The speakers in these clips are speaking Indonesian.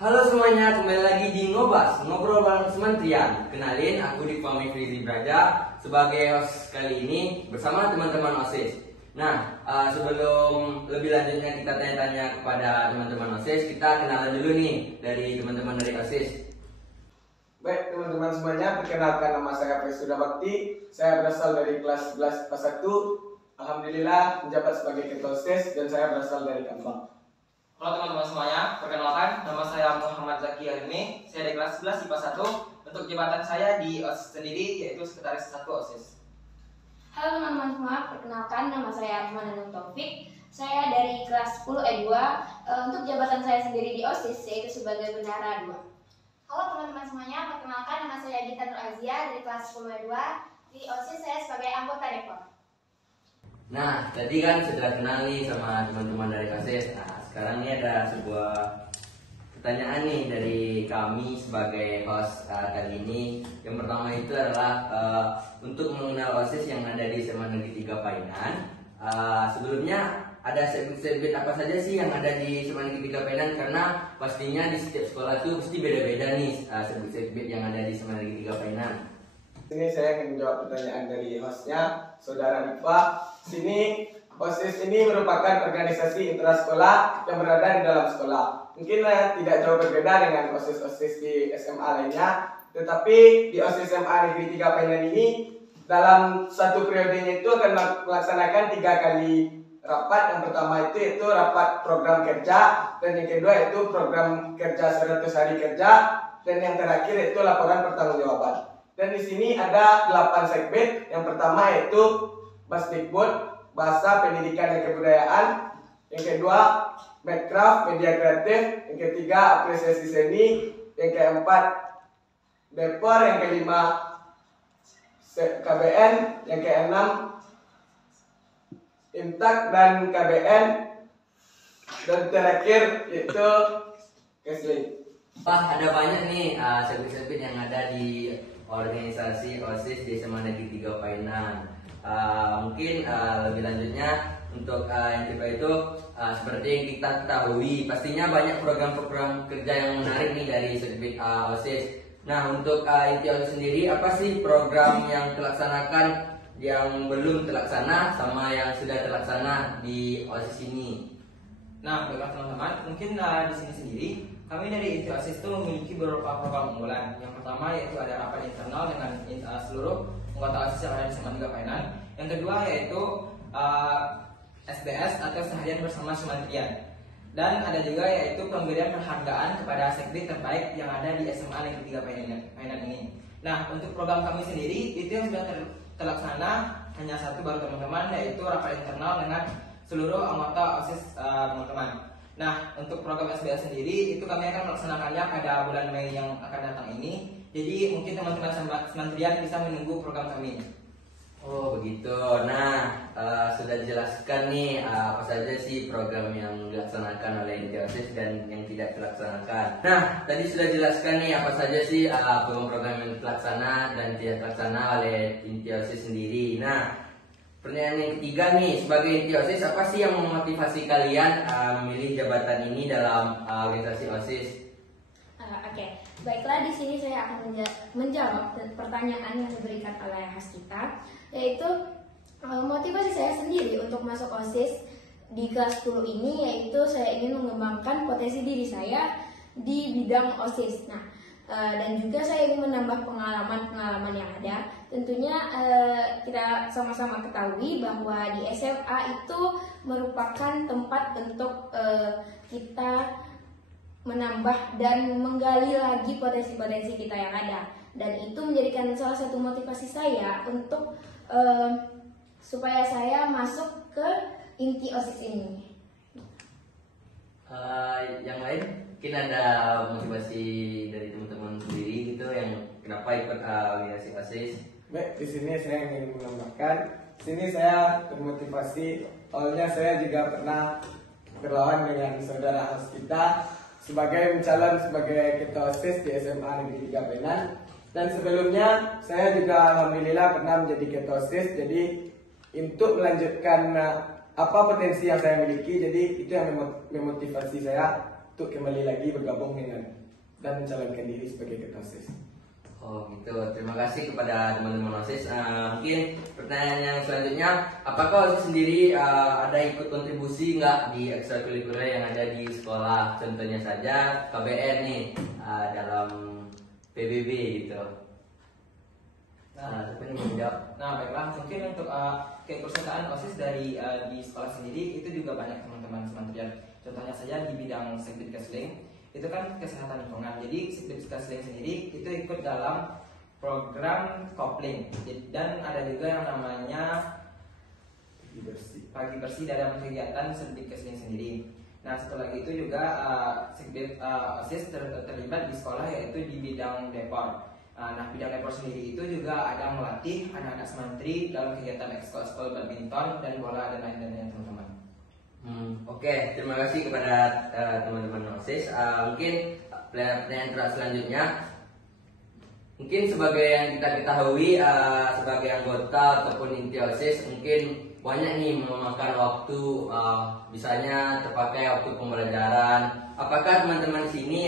Halo semuanya, kembali lagi di Ngobas, ngobrol bareng Sementrian. Kenalin, aku Dipami Frizi Braja sebagai host kali ini bersama teman-teman OSIS. Nah, sebelum lebih lanjutnya kita tanya-tanya kepada teman-teman OSIS, kita kenalan dulu nih dari teman-teman dari OSIS. Baik teman-teman semuanya, perkenalkan nama saya Fesuda Bakti. Saya berasal dari kelas 11 IPA 1. Alhamdulillah menjabat sebagai ketua OSIS dan saya berasal dari Kambang. Halo teman-teman semuanya, perkenalkan nama saya Muhammad Zaki Arimi. Saya dari kelas 11 IPA 1. Untuk jabatan saya di OSIS sendiri yaitu Sekretaris 1 OSIS. Halo teman-teman semua, perkenalkan nama saya Ahmad Anum Taufik. Saya dari kelas 10 E2. Untuk jabatan saya sendiri di OSIS yaitu sebagai bendahara 2. Halo teman-teman semuanya, perkenalkan nama saya Gita Nur Azia dari kelas 10 E2. Di OSIS saya sebagai anggota Depok. Nah, tadi kan sudah kenal nih sama teman-teman dari OSIS. Nah, sekarang ini ada sebuah pertanyaan nih dari kami sebagai host kali ini. Yang pertama itu adalah untuk mengenal OSIS yang ada di SMA Negeri 3 Painan. Sebelumnya ada serbit apa saja sih yang ada di SMA Negeri 3 Painan, karena pastinya di setiap sekolah tuh pasti beda-beda nih serbit yang ada di SMA Negeri 3 Painan. Sini saya ingin menjawab pertanyaan dari hostnya, Saudara Diva. Sini OSIS ini merupakan organisasi intrasekolah yang berada di dalam sekolah. Mungkin tidak jauh berbeda dengan OSIS-OSIS di SMA lainnya, tetapi di OSIS SMA Negeri 3 Painan ini dalam satu periodenya itu akan melaksanakan 3 kali rapat. Yang pertama itu rapat program kerja, dan yang kedua itu program kerja 100 hari kerja, dan yang terakhir itu laporan pertanggungjawaban. Dan di sini ada 8 segmen. Yang pertama yaitu Basdikbud, Bahasa, Pendidikan dan Kebudayaan. Yang kedua Medcraft, Media Kreatif. Yang ketiga Apresiasi Seni. Yang keempat Depor. Yang kelima KBN. Yang keenam Imtak dan KBN. Dan terakhir itu Kesling. Wah, ada banyak nih serbit-serbit yang ada di organisasi OSIS di SMA Negeri 3 Painan. Mungkin lebih lanjutnya untuk yang kedua itu seperti yang kita ketahui, pastinya banyak program-program kerja yang menarik nih dari serbit OSIS. Nah, untuk inti OSIS sendiri, apa sih program yang terlaksanakan, yang belum terlaksana, sama yang sudah terlaksana di OSIS ini? Nah, baiklah teman-teman, mungkin di sini sendiri kami dari inti OSIS itu memiliki beberapa program unggulan. Yang pertama yaitu ada rapat internal dengan seluruh anggota OSIS yang ada di SMA 3 Painan. Yang kedua yaitu SBS atau seharian bersama Sementrian. Dan ada juga yaitu pemberian penghargaan kepada serbit terbaik yang ada di SMA Negeri 3 Painan ini. Nah, untuk program kami sendiri itu yang sudah terlaksana hanya satu baru teman-teman, yaitu rapat internal dengan seluruh anggota OSIS teman-teman. Nah, untuk program SBS sendiri itu kami akan melaksanakannya pada bulan Mei yang akan datang ini. Jadi mungkin teman-teman Sementrian bisa menunggu program kami. Oh begitu. Nah, sudah dijelaskan nih apa saja sih program yang dilaksanakan oleh inti OSIS dan yang tidak terlaksanakan. Nah, tadi sudah dijelaskan nih apa saja sih program-program yang terlaksana dan tidak terlaksana oleh inti OSIS sendiri. Nah, pertanyaan yang ketiga nih, sebagai inti OSIS, apa sih yang memotivasi kalian memilih jabatan ini dalam organisasi OSIS? Oke, baiklah, di sini saya akan menjawab pertanyaan yang diberikan oleh host kita, yaitu motivasi saya sendiri untuk masuk OSIS di kelas 10 ini, yaitu saya ingin mengembangkan potensi diri saya di bidang OSIS. Nah, dan juga saya ingin menambah pengalaman-pengalaman yang ada. Tentunya kita sama-sama ketahui bahwa di SMA itu merupakan tempat untuk kita menambah dan menggali lagi potensi-potensi kita yang ada. Dan itu menjadikan salah satu motivasi saya untuk supaya saya masuk ke inti OSIS ini. Yang lain mungkin ada motivasi dari teman-teman sendiri gitu yang kenapa ikut organisasi OSIS? Baik, di sini saya ingin menambahkan. Di sini saya termotivasi. Awalnya saya juga pernah berlawan dengan saudara host kita sebagai mencalon sebagai ketua OSIS di SMA Negeri 3 Painan. Dan sebelumnya saya juga alhamdulillah pernah menjadi ketua OSIS. Jadi untuk melanjutkan apa potensi yang saya miliki, jadi itu yang memotivasi saya untuk kembali lagi bergabung dengan dan mencalonkan diri sebagai ketua OSIS. Oh gitu, terima kasih kepada teman-teman OSIS. Mungkin pertanyaan yang selanjutnya, apakah OSIS sendiri ada ikut kontribusi nggak di ekstrakurikuler yang ada di sekolah? Contohnya saja KBR nih dalam PBB gitu. Siapa nih yang jawab? Nah, baiklah, mungkin untuk keikutsertaan OSIS dari di sekolah sendiri itu juga banyak teman-teman semantrian. Contohnya saja di bidang Sekbid Kesling, itu kan kesehatan lingkungan. Jadi Sekbid Kesling sendiri itu ikut dalam program kopling, dan ada juga yang namanya pagi bersih dalam kegiatan Sekbid Kesling sendiri. Nah, satu lagi itu juga Sekbid OSIS terlibat di sekolah, yaitu di bidang Depor. Nah, bidang Depor sendiri itu juga ada melatih anak-anak semantri dalam kegiatan ekskul badminton dan bola dan lain-lain, teman-teman. Oke, terima kasih kepada teman-teman OSIS. Mungkin pertanyaan selanjutnya, mungkin sebagai yang kita ketahui sebagai anggota ataupun inti OSIS mungkin banyak nih memakan waktu, misalnya terpakai waktu pembelajaran. Apakah teman-teman di sini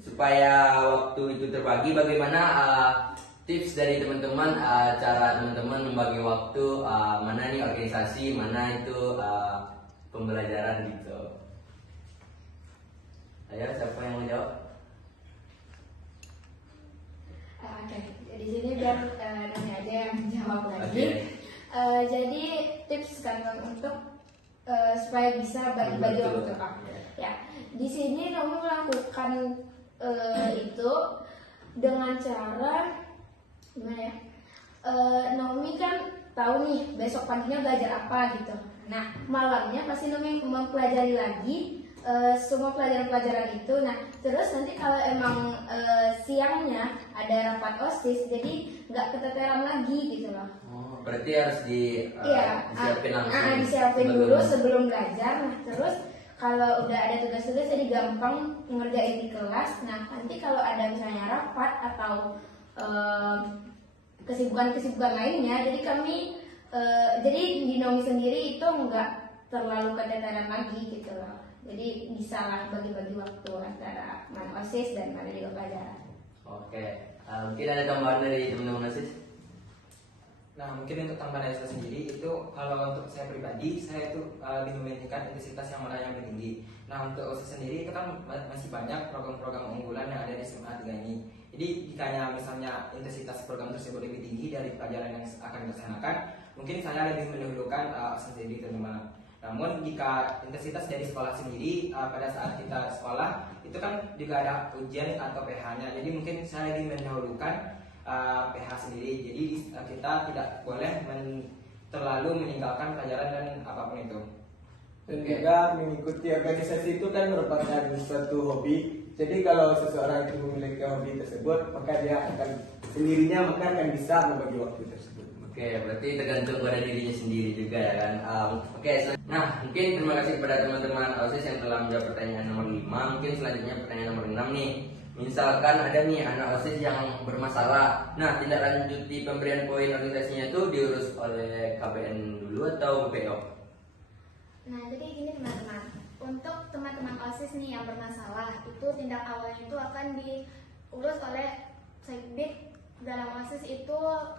supaya waktu itu terbagi, bagaimana tips dari teman-teman, cara teman-teman membagi waktu, mana nih organisasi, mana itu pembelajaran gitu. Ayo, siapa yang menjawab? Oke, di sini biar nanti aja yang jawab lagi. Jadi tips kan untuk supaya bisa bagi-bagi waktu. Ya, di sini kamu melakukan itu dengan cara gimana ya? Naomi kan tahu nih besok paginya belajar apa gitu. Nah, malamnya pasti Naomi mempelajari lagi semua pelajaran-pelajaran itu. Nah, terus nanti kalau emang siangnya ada rapat OSIS, jadi nggak keteteran lagi gitu loh. Oh, berarti harus disiapin langsung. Disiapin dulu sebelum belajar. Nah, terus kalau udah ada tugas-tugas jadi gampang ngerjain di kelas. Nah, nanti kalau ada misalnya rapat atau kesibukan-kesibukan lainnya, jadi kami jadi di Naomi sendiri itu nggak terlalu keteteran lagi gitu loh. Jadi bisa lah bagi-bagi waktu antara mana OSIS dan mana juga pelajaran. Oke, mungkin ada tambahan dari teman-teman OSIS? Nah, mungkin untuk tambahan dari saya sendiri itu, kalau untuk saya pribadi, saya itu lebih mementingkan intensitas yang mana yang lebih tinggi. Nah, untuk OSIS sendiri itu kan masih banyak program-program unggulan yang ada di SMA 3 ini. Jadi jika misalnya intensitas program tersebut lebih tinggi dari pelajaran yang akan dilaksanakan, mungkin saya lebih mendahulukan OSIS sendiri, teman-teman. Namun jika intensitas dari sekolah sendiri, pada saat kita sekolah itu kan juga ada ujian atau PH-nya. Jadi mungkin saya lebih mendahulukan PH sendiri. Jadi kita tidak boleh terlalu meninggalkan pelajaran dan apapun itu. Dan juga mengikuti organisasi itu kan merupakan suatu hobi. Jadi kalau seseorang itu memiliki hobi tersebut, maka dia akan sendirinya akan bisa membagi waktu tersebut. Oke, berarti tergantung pada dirinya sendiri juga ya kan. Nah, mungkin terima kasih kepada teman-teman OSIS yang telah menjawab pertanyaan nomor 5. Mungkin selanjutnya pertanyaan nomor 6 nih. Misalkan ada nih anak OSIS yang bermasalah. Nah, tindak lanjut di pemberian poin organisasinya itu diurus oleh KBN dulu atau BPO? Nah, jadi gini teman-teman, untuk teman-teman OSIS nih yang bermasalah, itu tindak awalnya itu akan diurus oleh Sekbid dalam OSIS itu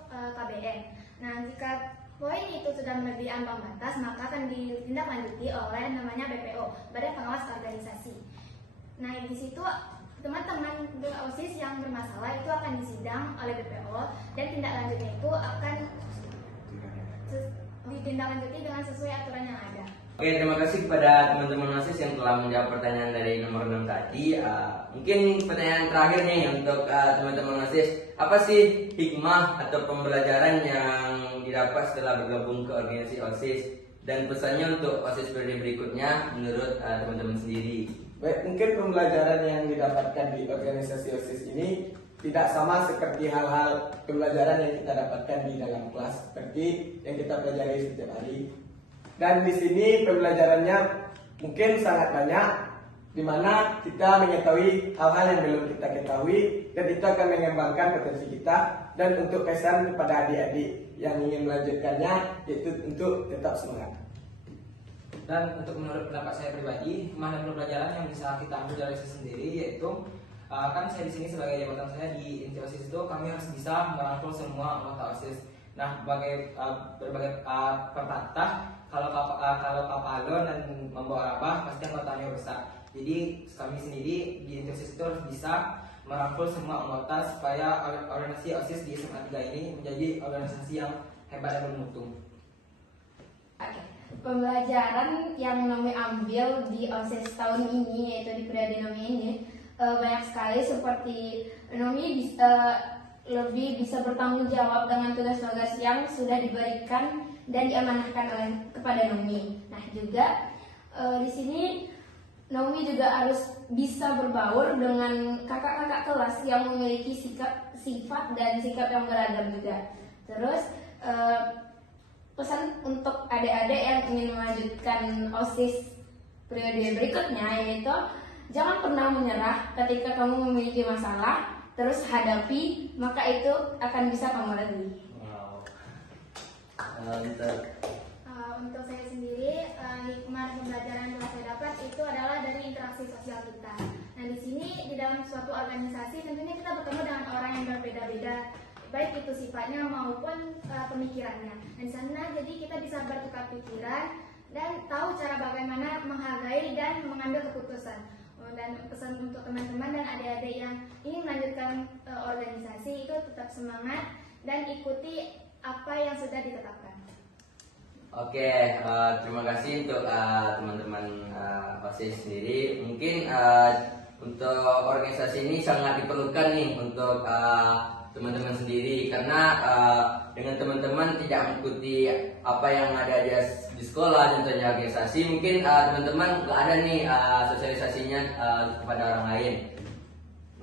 KBN. Nah, jika poin itu sudah melebihi ambang batas, maka akan ditindaklanjuti oleh namanya BPO, Badan Pengawas Organisasi. Nah, di situ teman-teman OSIS yang bermasalah itu akan disidang oleh BPO, dan tindak lanjutnya itu akan ditindaklanjuti dengan sesuai aturan yang ada. Oke, terima kasih kepada teman-teman OSIS yang telah menjawab pertanyaan dari nomor 6 tadi. Mungkin pertanyaan terakhir nih untuk teman-teman OSIS. Apa sih hikmah atau pembelajaran yang didapat setelah bergabung ke organisasi OSIS? Dan pesannya untuk OSIS periode berikutnya menurut teman-teman sendiri? Baik, mungkin pembelajaran yang didapatkan di organisasi OSIS ini tidak sama seperti hal-hal pembelajaran yang kita dapatkan di dalam kelas, seperti yang kita pelajari setiap hari. Dan di sini pembelajarannya mungkin sangat banyak, di mana kita mengetahui hal-hal yang belum kita ketahui, dan itu akan mengembangkan potensi kita. Dan untuk pesan kepada adik-adik yang ingin melanjutkannya, yaitu untuk tetap semangat. Dan untuk menurut pendapat saya pribadi, mana pembelajaran yang bisa kita ambil dari OSIS sendiri yaitu kan saya di sini sebagai jabatan saya di inti OSIS itu kami harus bisa merangkul semua anggota OSIS. Nah, berbagai pepatah kalau kapalon dan membawa rabah pasti anggotanya besar. Jadi kami sendiri di inti OSIS itu harus bisa merangkul semua anggota supaya organisasi OSIS di SMA 3 ini menjadi organisasi yang hebat dan bermutu. Oke. Pembelajaran yang Nomi ambil di OSIS tahun ini, yaitu di periode Nomi ini, banyak sekali, seperti Nomi bisa lebih bisa bertanggung jawab dengan tugas-tugas yang sudah diberikan dan diamanahkan kepada Nomi. Nah, juga di sini Nomi juga harus bisa berbaur dengan kakak-kakak kelas yang memiliki sifat dan sikap yang beragam juga. Terus pesan untuk adik-adik yang ingin melanjutkan OSIS periode berikutnya, yaitu jangan pernah menyerah ketika kamu memiliki masalah, terus hadapi, maka itu akan bisa kamu lalui. Wow. Untuk saya sendiri, hikmah pembelajaran yang telah saya dapat itu adalah dari interaksi sosial kita. Nah, di sini di dalam suatu organisasi tentunya kita bertemu dengan orang yang berbeda-beda, baik itu sifatnya maupun pemikirannya. Dan di sana jadi kita bisa bertukar pikiran dan tahu cara bagaimana menghargai dan mengambil keputusan. Dan pesan untuk teman-teman dan adik-adik yang ingin melanjutkan organisasi itu tetap semangat dan ikuti apa yang sudah ditetapkan. Oke, terima kasih untuk teman-teman OSIS sendiri. Mungkin untuk organisasi ini sangat diperlukan nih untuk teman-teman sendiri, karena dengan teman-teman tidak mengikuti apa yang ada di sekolah dan organisasi, mungkin teman-teman nggak ada nih sosialisasinya kepada orang lain.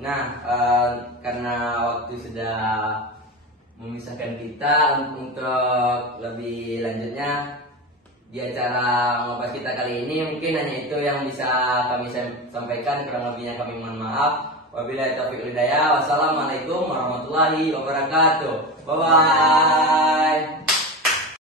Nah, karena waktu sudah memisahkan kita, untuk lebih lanjutnya di acara ngobrol kita kali ini mungkin hanya itu yang bisa kami sampaikan. Kurang lebihnya kami mohon maaf. Wabillahi taufiq wal hidayah. Wassalamualaikum warahmatullahi wabarakatuh. Bye bye.